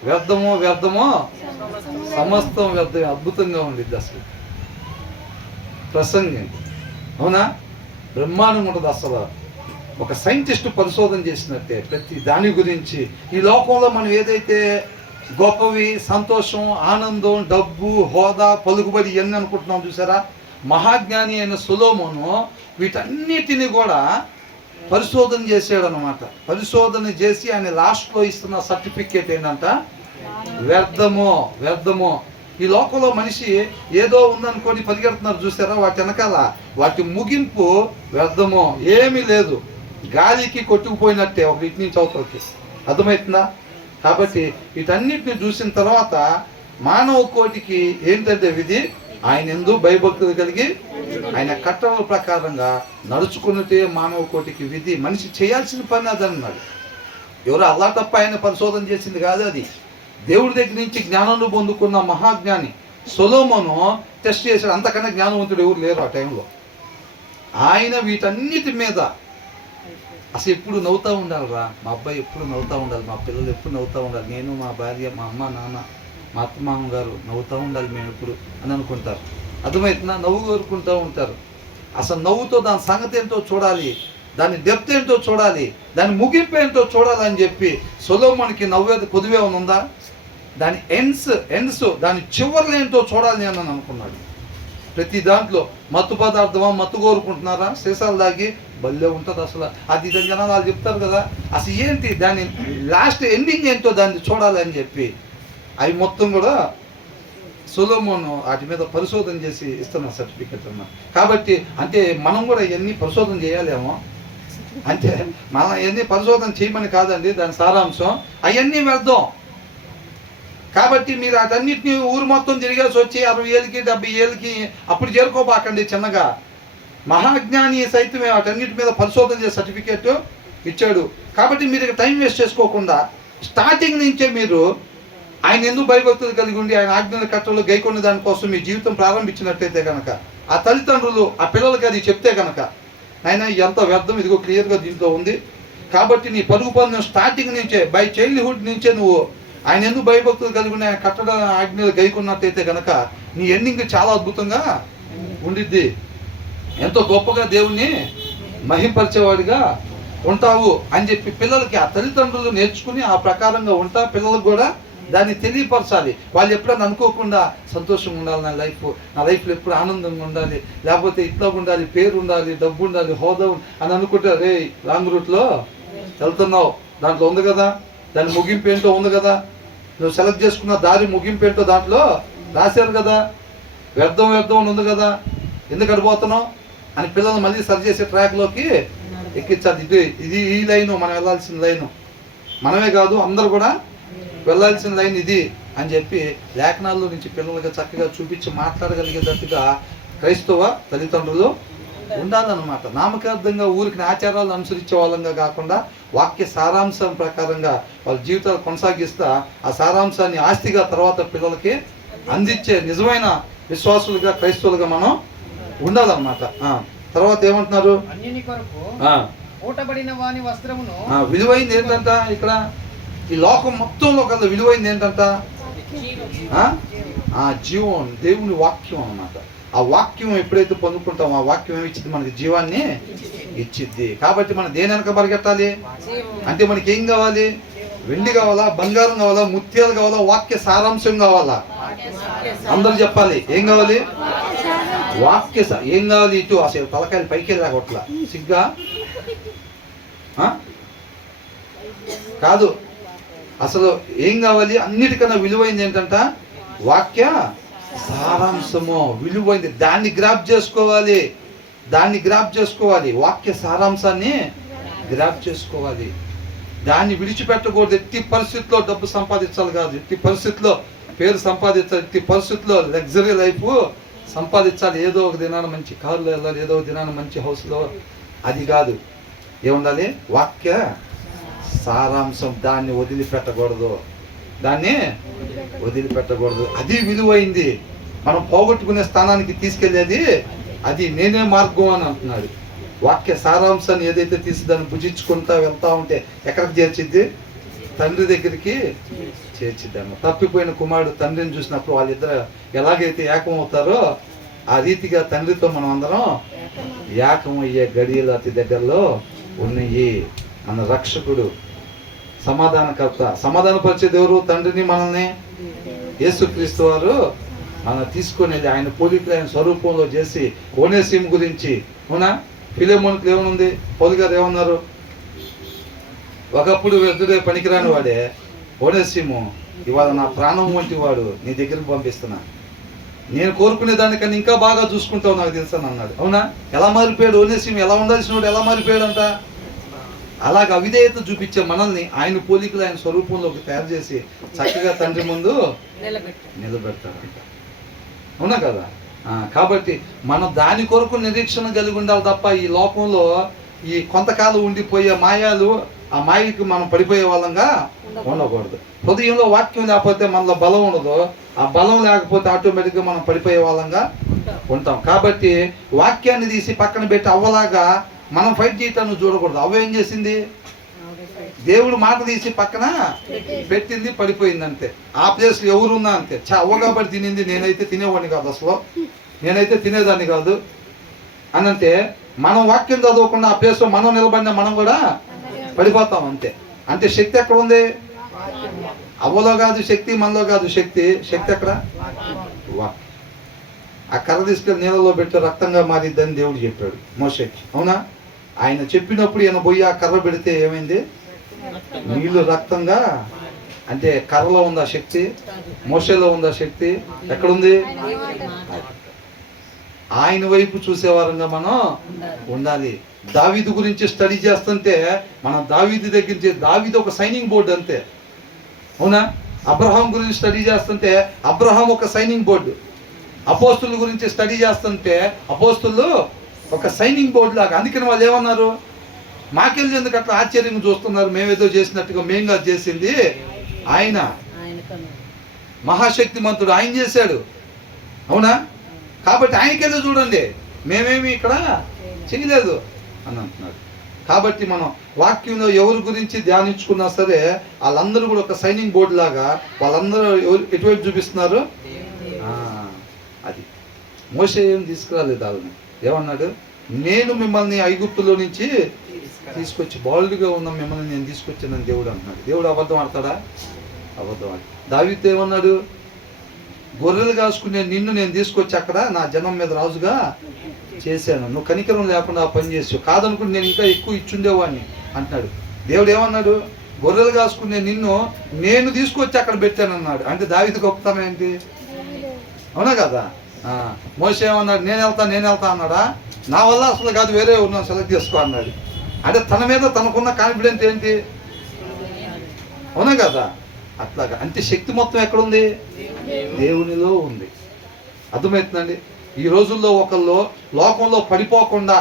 వ్యర్థమో సమస్తం వ్యర్థం. అద్భుతంగా ఉండిద్ది అసలు ప్రసంగం. అవునా? బ్రహ్మాండంగా ఉంటుంది అసలు. ఒక సైంటిస్ట్ పరిశోధన చేసినట్టే ప్రతి దాని గురించి. ఈ లోకంలో మనం ఏదైతే గొప్పవి, సంతోషం, ఆనందం, డబ్బు, హోదా, పలుకుబడి ఇవన్నీ అనుకుంటున్నాం చూసారా, మహాజ్ఞాని అయిన సొలొమోను వీటన్నిటిని కూడా పరిశోధన చేసాడు అనమాట. పరిశోధన చేసి ఆయన లాస్ట్లో ఇస్తున్న సర్టిఫికేట్ ఏంటంట? వ్యర్థము. ఈ లోకంలో మనిషి ఏదో ఉందనుకొని పరిగెడుతున్నారు చూసారా, వాటి వెనకాల వాటి ముగింపు వ్యర్థము, ఏమీ లేదు, గాలికి కొట్టుకుపోయినట్టే ఒక ఇటు నుంచి అవతలకి. అర్థమవుతుందా? కాబట్టి వీటన్నిటిని చూసిన తర్వాత మానవ కోటికి ఏంటంటే విధి, ఆయన యందు భయభక్తులు కలిగి ఆయన కట్టడల ప్రకారంగా నడుచుకున్నట్టే మానవ కోటికి విధి. మనిషి చేయాల్సిన పని అదన్నాడు. ఎవరు అల్లా తప్ప ఆయన పరిశోధన చేసింది కాదు, అది దేవుడి దగ్గర నుంచి జ్ఞానాన్ని పొందుకున్న మహాజ్ఞాని సొలొమోను టెస్ట్ చేశాడు. అంతకన్నా జ్ఞానవంతుడు ఎవరు లేరు ఆ టైంలో. ఆయన వీటన్నిటి మీద అసలు ఎప్పుడు నవ్వుతూ ఉండాలిరా, మా అబ్బాయి ఎప్పుడు నవ్వుతూ ఉండాలి, మా పిల్లలు ఎప్పుడు నవ్వుతూ ఉండాలి, నేను మా భార్య మా అమ్మ నాన్న మా అత్తమామ గారు నవ్వుతూ ఉండాలి మేము ఎప్పుడు అని అనుకుంటారు. అర్థమవుతుందా? నవ్వు కోరుకుంటూ ఉంటారు. అసలు నవ్వుతో దాని సంగతి ఏంటో చూడాలి, దాని డెప్త్ ఏంటో చూడాలి, దాని ముగింపు ఏంటో చూడాలని చెప్పి సొలొమోనుకి నవ్వేది కొద్దివే ఉందా? దాని ఎండ్స్ దాని చివర్లు ఏంటో చూడాలి అని అనుకున్నాడు. ప్రతి దాంట్లో మత్తు పదార్థమా, మత్తు కోరుకుంటున్నారా, సీసాలు దాగి భలే ఉంటుంది అసలు. అది జనాలు వాళ్ళు చెప్తారు కదా, అసలు ఏంటి దాని లాస్ట్ ఎండింగ్ ఏంటో దాన్ని చూడాలని చెప్పి అవి మొత్తం కూడా సొలొమోను వాటి మీద పరిశోధన చేసి ఇస్తున్న సర్టిఫికెట్ అన్న. కాబట్టి అంటే మనం కూడా ఇవన్నీ పరిశోధన చేయాలేమో, అంటే మనం ఇవన్నీ పరిశోధన చేయమని కాదండి దాని సారాంశం, అవన్నీ వెళ్దాం. కాబట్టి మీరు అటన్నిటిని ఊరు మొత్తం తిరిగేసి వచ్చి 60 ఏళ్ళకి 70 ఏళ్ళకి అప్పుడు చేరుకోబాకండి. చిన్నగా మహాజ్ఞాని సైతం అటన్నిటి మీద పరిశోధన చేసే సర్టిఫికేట్ ఇచ్చాడు. కాబట్టి మీరు టైం వేస్ట్ చేసుకోకుండా స్టార్టింగ్ నుంచే మీరు ఆయన ఎందుకు భయభక్తులు కలిగి ఉండి ఆయన ఆజ్ఞల కట్టలు గైకొన్న దానికోసం మీ జీవితం ప్రారంభించినట్లయితే కనుక ఆ తల్లిదండ్రులు ఆ పిల్లలకి అది చెప్తే కనుక ఆయన ఎంత వ్యర్థం, ఇదిగో క్లియర్గా దీంట్లో ఉంది. కాబట్టి నీ పరుగు పందెం స్టార్టింగ్ నుంచే బై చైల్డ్హుడ్ నుంచే నువ్వు ఆయన ఎందుకు భయభక్తులు కలిగి ఉండి ఆయన కట్టడ ఆజ్ఞలు గైకొన్నట్టయితే కనుక నీ ఎండింగ్ చాలా అద్భుతంగా ఉండిద్ది. ఎంతో గొప్పగా దేవుణ్ణి మహింపరిచేవాడిగా ఉంటావు అని చెప్పి పిల్లలకి ఆ తల్లిదండ్రులు నేర్చుకుని ఆ ప్రకారంగా ఉంటా పిల్లలకు కూడా దాన్ని తెలియపరచాలి. వాళ్ళు ఎప్పుడన్నా అనుకోకుండా సంతోషంగా ఉండాలి, నా లైఫ్లో ఎప్పుడు ఆనందంగా ఉండాలి, లేకపోతే ఇట్లా ఉండాలి, పేరు ఉండాలి, డబ్బు ఉండాలి, హోదా అని అనుకుంటే రే లాంగ్ రూట్లో వెళ్తున్నావు, దాంట్లో ఉంది కదా దాని ముగింపు ఏంటో ఉంది కదా, నువ్వు సెలెక్ట్ చేసుకున్న దారి ముగింపు ఏంటో దాంట్లో రాశారు కదా, వ్యర్థం అని ఉంది కదా, ఎందుకు అడిపోతున్నావు అని పిల్లల్ని మళ్ళీ సరి చేసే ట్రాక్లోకి ఎక్కించాలి. ఇది ఈ లైను మనం వెళ్ళాల్సిన లైను, మనమే కాదు అందరూ కూడా వెళ్ళాల్సిన లైన్ ఇది అని చెప్పి లేఖనాల్లో నుంచి పిల్లలకి చక్కగా చూపించి మాట్లాడగలిగేటట్టుగా క్రైస్తవ తల్లిదండ్రులు ఉండాలన్నమాట. నామకార్థంగా ఊరికి ఆచారాలు అనుసరించే వాళ్ళంగా కాకుండా వాక్య సారాంశం ప్రకారంగా వాళ్ళ జీవితాలు కొనసాగిస్తా ఆ సారాంశాన్ని ఆస్తిగా తర్వాత పిల్లలకి అందించే నిజమైన విశ్వాసులుగా క్రైస్తవులుగా మనం ఉండాలన్నమాట. తర్వాత ఏమంటున్నారు, అన్యుని కొరకు ఊటబడిన వాని వస్త్రమును విలువైంది ఏంటంట ఇక్కడ ఈ లోకం మొత్తంలో కల్లా విలువైంది ఏంటంట జీవం, దేవుని వాక్యం అన్నమాట. ఆ వాక్యం ఎప్పుడైతే పొందుకుంటామో ఆ వాక్యం ఏమిచ్చింది, మనకి జీవాన్ని ఇచ్చిద్ది. కాబట్టి మనం దేని వెనక పరిగెట్టాలి అంటే మనకి ఏం కావాలి, వెండి కావాలా, బంగారం కావాలా, ముత్యాలు కావాలా, వాక్య సారాంశం కావాలా, అందరూ చెప్పాలి ఏం కావాలి, వాక్య ఏం కావాలి. ఇటు అసలు తలకాయలు పైకి వెళ్ళాకొట్లా సిగ్గా కాదు, అసలు ఏం కావాలి, అన్నిటికన్నా విలువైంది ఏంటంట వాక్య సారాంశము విలువైంది. దాన్ని గ్రాప్ చేసుకోవాలి, వాక్య సారాంశాన్ని గ్రాప్ చేసుకోవాలి. దాన్ని విడిచిపెట్టకూడదు. ఎట్టి పరిస్థితిలో డబ్బు సంపాదించాలి కాదు, ఎట్టి పరిస్థితిలో పేరు సంపాదించాలి, ఎట్టి పరిస్థితిలో లగ్జరీ లైఫ్ సంపాదించాలి, ఏదో ఒక దినాన మంచి కారులో వెళ్ళాలి, ఏదో ఒక దినాన మంచి హౌస్లో, అది కాదు. ఏముండాలి, వాక్య సారాంశం. దాన్ని వదిలిపెట్టకూడదు, అది విలువైంది. మనం పోగొట్టుకునే స్థానానికి తీసుకెళ్ళేది అది. నేనే మార్గం అని అంటున్నాడు. వాక్య సారాంశాన్ని ఏదైతే తీసి దాన్ని భుజించుకుంటా వెళ్తా ఉంటే ఎక్కడికి చేర్చిద్ది, తండ్రి దగ్గరికి చేర్చిద్దాము. తప్పిపోయిన కుమారుడు తండ్రిని చూసినప్పుడు వాళ్ళిద్దరు ఎలాగైతే ఏకం అవుతారో ఆ రీతిగా తండ్రితో మనం అందరం ఏకమయ్యే గడియలు అతి దగ్గరలో ఉన్నాయి. మన రక్షకుడు, సమాధానకర్త, సమాధానపరిచేది ఎవరు, తండ్రిని మనల్ని యేసుక్రీస్తు వారు మనం తీసుకొని వెళ్ళి ఆయన పోలికలు ఆయన స్వరూపంలో చేసి ఓనేసిము గురించి అవునా ఫిలెమోనుకు ఏమనుంది, పౌలు గారు ఏమన్నారు, ఒకప్పుడు వ్యర్థుడే పనికిరాని వాడే ఓనేసిము ఇవాళ నా ప్రాణం వంటి వాడు నీ దగ్గరికి పంపిస్తున్నా, నేను కోరుకునే దానికన్నా ఇంకా బాగా చూసుకుంటావు నాకు తెలుసాను అన్నాడు. అవునా, ఎలా మారిపోయాడు ఓనేసిము, ఎలా ఉండాల్సిన వాడు ఎలా మారిపోయాడంట. అలాగ అవిధేయత చూపించే మనల్ని ఆయన పోలికలు ఆయన స్వరూపంలోకి తయారు చేసి చక్కగా తండ్రి ముందు నిలబెడతారంట. అవునా కదా? కాబట్టి మనం దాని కొరకు నిరీక్షణ కలిగి ఉండాలి తప్ప ఈ లోకంలో ఈ కొంతకాలం ఉండిపోయే మాయాలు, ఆ మాయకి మనం పడిపోయే వాళ్ళంగా ఉండకూడదు. హృదయంలో వాక్యం లేకపోతే మనలో బలం ఉండదు. ఆ బలం లేకపోతే ఆటోమేటిక్గా మనం పడిపోయే వాళ్ళంగా ఉంటాం. కాబట్టి వాక్యాన్ని తీసి పక్కన పెట్టి అవ్వలాగా మనం ఫైట్ చేయటాన్ని చూడకూడదు. అవ్వ ఏం చేసింది? దేవుడు మాట తీసి పక్కన పెట్టింది, పడిపోయింది అంతే. ఆ ప్లేస్లో ఎవరున్నా అంతే. అవ్వ కాబట్టి తినింది, నేనైతే తినేవాడిని కాదు, అసలు నేనైతే తినేదాన్ని కాదు అనంటే మనం వాక్యం చదవకుండా ఆ ప్లేస్లో మనం నిలబడినా మనం కూడా పడిపోతాం అంతే. అంటే శక్తి ఎక్కడ ఉంది? అవ్వలో కాదు శక్తి, మనలో కాదు శక్తి. శక్తి ఎక్కడ? వాక్యం. ఆ కర్ర తీసుకెళ్ళి నీళ్ళలో పెట్టి రక్తంగా మారిద్దని దేవుడు చెప్పాడు మోషేకి. అవునా? ఆయన చెప్పినప్పుడు ఈయన పోయి ఆ కర్ర పెడితే ఏమైంది? నీళ్లు రక్తంగా. అంటే కర్రలో ఉందా శక్తి? మోషేలో ఉందా శక్తి? ఎక్కడుంది? ఆయన వైపు చూసేవారంగా మనం ఉండాలి. దావీదు గురించి స్టడీ చేస్తుంటే మనం దావీదు దగ్గర దావీదు ఒక సైనింగ్ బోర్డు అంతే. అవునా? అబ్రహాం గురించి స్టడీ చేస్తుంటే అబ్రహాం ఒక సైనింగ్ బోర్డు. అపోస్తుల గురించి స్టడీ చేస్తుంటే అపోస్తులు ఒక సైనింగ్ బోర్డు లాగా. అందుకని వాళ్ళు ఏమన్నారు? మాకెళ్ళి ఎందుకు అట్లా ఆశ్చర్యంగా చూస్తున్నారు, మేమేదో చేసినట్టుగా. మేంగా చేసింది ఆయన, మహాశక్తిమంతుడు, ఆయన చేశాడు. అవునా? కాబట్టి ఆయనకెళ్ళి చూడండి, మేమేమి ఇక్కడ చేయలేదు అని అంటున్నాడు. కాబట్టి మనం వాక్యంలో ఎవరి గురించి ధ్యానించుకున్నా సరే వాళ్ళందరూ కూడా ఒక సైనింగ్ బోర్డు లాగా వాళ్ళందరూ ఎటువైపు చూపిస్తున్నారు? అది మోషే ఏం తీసుకురాలేదు వాళ్ళని. ఏమన్నాడు? నేను మిమ్మల్ని ఐగుప్తులో నుంచి తీసుకొచ్చి బాలుడిగా ఉన్న మిమ్మల్ని నేను తీసుకొచ్చానని దేవుడు అంటున్నాడు. దేవుడు అబద్ధం ఆడతాడా? అబద్ధం ఆడు. దావీదు ఏమన్నాడు? గొర్రెలు కాసుకునే నిన్ను నేను తీసుకొచ్చి అక్కడ నా జనం మీద రాజుగా చేశాను, నువ్వు కనికరం లేకుండా ఆ పని చేసావు, కాదనుకుని నేను ఇంకా ఎక్కువ ఇచ్చుండేవాడిని అంటున్నాడు. దేవుడు ఏమన్నాడు? గొర్రెలు కాసుకునే నిన్ను నేను తీసుకొచ్చి అక్కడ పెట్టానన్నాడు. అంటే దావీదు గొప్పతనం ఏంటి? అవునా కదా? మోషే ఏమన్నాడు? నేను వెళ్తా అన్నాడా? నా వల్ల అసలు కాదు, వేరే ఎవరు సెలెక్ట్ చేసుకో అన్నాడు. అంటే తన మీద తనకున్న కాన్ఫిడెన్స్ ఏంటి? అవునా కదా? అట్లాగా. అంటే శక్తి మొత్తం ఎక్కడుంది? దేవునిలో ఉంది. అర్థమవుతుందండి? ఈ రోజుల్లో ఒకళ్ళు లోకంలో పడిపోకుండా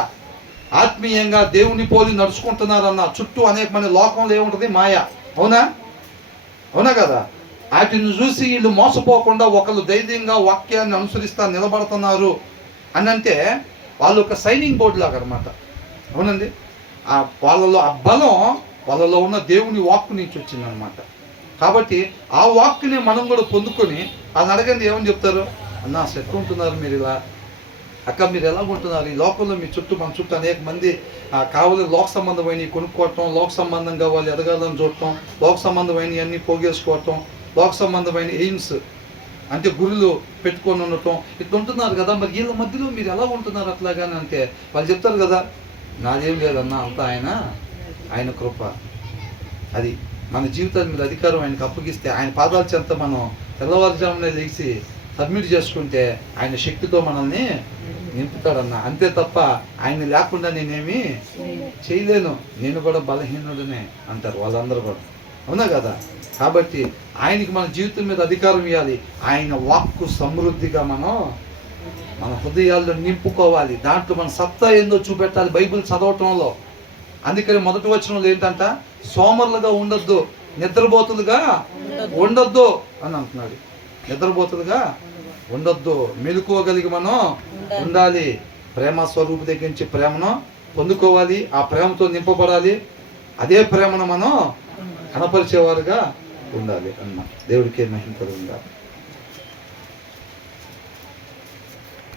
ఆత్మీయంగా దేవుని పోలి నడుచుకుంటున్నారన్న చుట్టూ అనేక మంది లోకంలో ఏముంటుంది? మాయ. అవునా? అవునా కదా? వాటిని చూసి వీళ్ళు మోసపోకుండా ఒకళ్ళు ధైర్యంగా వాక్యాన్ని అనుసరిస్తా నిలబడుతున్నారు అని అంటే వాళ్ళు ఒక సైనింగ్ బోర్డు లాగా అనమాట. అవునండి? వాళ్ళలో ఆ బలం వాళ్ళలో ఉన్న దేవుని వాక్కు నుంచి వచ్చిందనమాట. కాబట్టి ఆ వాక్కుని మనం కూడా పొందుకొని వాళ్ళని అడగండి, ఏమని చెప్తారు? అన్న సెట్ ఉంటున్నారు మీరు ఇలా, అక్క మీరు ఎలా ఉంటున్నారు ఈ లోకంలో? మీ చుట్టూ మన చుట్టూ అనేక మంది కావాలి లోక సంబంధమైన కొనుక్కోవటం, లోక సంబంధంగా వాళ్ళు ఎదగాలని చూడటం, లోక సంబంధమైన అన్నీ పోగేసుకోవటం, లోక సంబంధమైన ఎయిమ్స్ అంటే గురులు పెట్టుకొని ఉండటం, ఇట్లా ఉంటున్నారు కదా. మరి వీళ్ళ మధ్యలో మీరు ఎలా ఉంటున్నారు అట్లాగాని అంటే వాళ్ళు చెప్తారు కదా, నాదేం లేదన్నా, అంతా ఆయన కృప. అది మన జీవితాల మీద అధికారం ఆయనకు అప్పగిస్తే ఆయన పాదాల చెంత మనం తెల్లవారుజామునే లేచి సబ్మిట్ చేసుకుంటే ఆయన శక్తితో మనల్ని నింపుతాడన్న. అంతే తప్ప ఆయన లేకుండా నేనేమి చేయలేను, నేను కూడా బలహీనుడనే అంటారు వాళ్ళందరూ కూడా. అవునా కదా? కాబట్టి ఆయనకి మన జీవితం మీద అధికారం ఇవ్వాలి. ఆయన వాక్కు సమృద్ధిగా మన హృదయాల్లో నింపుకోవాలి. దాంట్లో మన సత్తా ఏందో చూపెట్టాలి బైబిల్ చదవటంలో. అందుకని మొదటి వచనంలో ఏంటంట? సోమరులుగా ఉండొద్దు, నిద్రపోతులుగా ఉండొద్దు అని అంటున్నాడు. నిద్రపోతులుగా ఉండొద్దు, మెలుకోగలిగి మనం ఉండాలి. ప్రేమ స్వరూపు దగ్గర నుంచి ప్రేమను పొందుకోవాలి, ఆ ప్రేమతో నింపబడాలి. అదే ప్రేమను మనం కనపరిచేవారుగా ఉండాలి అన్నమాట. దేవుడికి మహిమ కలుగును గాక.